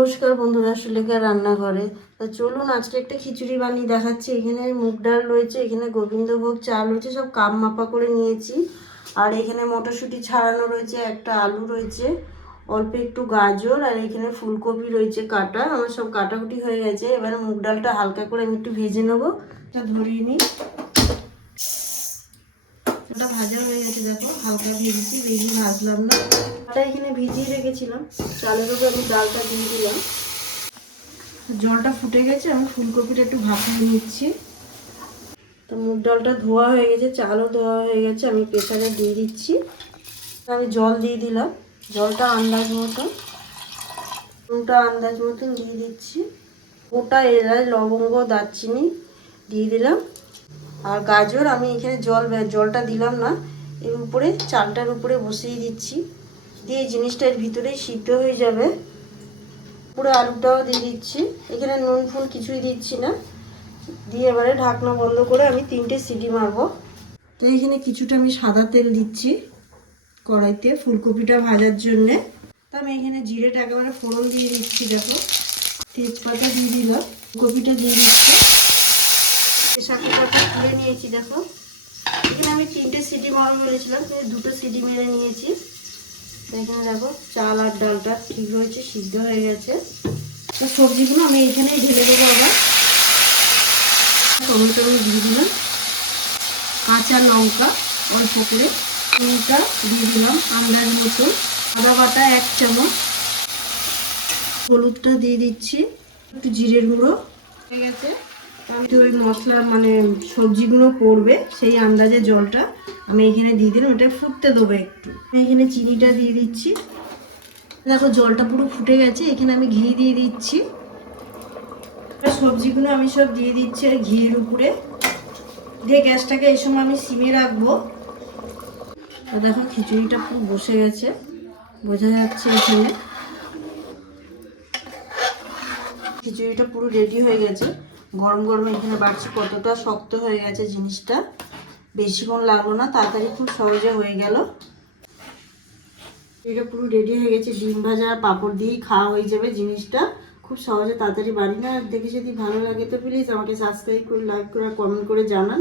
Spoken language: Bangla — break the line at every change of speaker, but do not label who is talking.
নমস্কার বন্ধুরা, সুলেখা রান্নাঘরে। তা চলুন, আজকে একটা খিচুড়ি বানিয়ে দেখাচ্ছি। এখানে মুগ ডাল রয়েছে, এখানে গোবিন্দভোগ চাল রয়েছে, সব কাপ মাপা করে নিয়েছি। আর এখানে মটরশুঁটি ছাড়ানো রয়েছে, একটা আলু রয়েছে, অল্প একটু গাজর, আর এখানে ফুলকপি রয়েছে, কাটা। আমার সব কাটাকুটি হয়ে গেছে। এবারে মুগ ডালটা হালকা করে আমি একটু ভেজে নেব। এটা ধরিয়ে নিই। ওটা ভাজা হয়ে গেছে, দেখো। হালকা ভেজেছি বেশি ভাজলাম না। ওটা এখানে ভিজিয়ে রেখেছিলাম। চালের উপর আমি ডালটা দিয়ে দিলাম। জলটা ফুটে গেছে, আমি ফুলকপিটা একটু ভাপিয়ে নিচ্ছি। তো মুগ ডালটা ধোয়া হয়ে গেছে, চালও ধোয়া হয়ে গেছে, আমি প্রেশারে দিয়ে দিচ্ছি। আমি জল দিয়ে দিলাম, জলটা আন্দাজ মতন। নুনটা আন্দাজ মতন দিয়ে দিচ্ছি। গোটা এলাচ, লবঙ্গ, দারচিনি দিয়ে দিলাম। আর গাজর, আমি এখানে জল জলটা দিলাম না। এর উপরে চালটার উপরে বসিয়ে দিচ্ছি। দিয়ে জিনিসটা এর ভিতরেই সিদ্ধ হয়ে যাবে। পুরো আলুটাও দিয়ে দিচ্ছি। এখানে নুন ফুন কিছুই দিচ্ছি না। দিয়ে এবারে ঢাকনা বন্ধ করে আমি তিনটে সিটি মারবো। তো এখানে কিছুটা আমি সাদা তেল দিচ্ছি কড়াইতে, ফুলকপিটা ভাজার জন্যে। তো আমি এখানে জিরেটা একেবারে ফোড়ন দিয়ে দিচ্ছি, দেখো। তেজপাতা দিয়ে দিলাম। কপিটা দিয়ে দিচ্ছি। প্রেশার তুলে নিয়েছি, দেখো। এখানে আমি তিনটে সিটি মার মেরেছিলাম দুটো সিটি মেরে নিয়েছি। এখানে দেখো, চাল আর ডালটা ঠিক হয়েছে, সিদ্ধ হয়ে গেছে। তো সবজিগুলো আমি এইখানেই ঢেলে দেবো আবার। টমেটো আমি দিয়ে দিলাম, কাঁচা লঙ্কা, অল্প করে নুনটা দিয়ে দিলাম, আন্দাজ মতো। আদা বাটা এক চামচ। হলুদটা দিয়ে দিচ্ছি, একটু জিরের গুঁড়ো। হয়ে গেছে। আমি তো ওই মশলা মানে সবজিগুলো পড়বে সেই আন্দাজে জলটা আমি এখানে দিয়ে দিলাম এটা ফুটতে দেবো একটু। এখানে চিনিটা দিয়ে দিচ্ছি। দেখো, জলটা পুরো ফুটে গেছে, এখানে আমি ঘি দিয়ে দিচ্ছি। সবজিগুলো আমি সব দিয়ে দিচ্ছি আর ঘিয়ের উপরে। দিয়ে গ্যাসটাকে এই সময় আমি সিমে রাখব। দেখো, খিচুড়িটা পুরো বসে গেছে, বোঝা যাচ্ছে এখানে। খিচুড়িটা পুরো রেডি হয়ে গেছে। গরম গরম এখানে বাড়ছে, কতটা শক্ত হয়ে গেছে জিনিসটা। বেশিক্ষণ লাগল না, তাড়াতাড়ি খুব সহজে হয়ে গেল। এটা পুরো রেডি হয়ে গেছে, ডিম ভাজা আর পাঁপড় দিয়েই খাওয়া হয়ে যাবে জিনিসটা। খুব সহজে তাড়াতাড়ি বাড়ি না দেখে যদি ভালো লাগে তো প্লিজ আমাকে সাবস্ক্রাইব করে লাইক করে কমেন্ট করে জানান।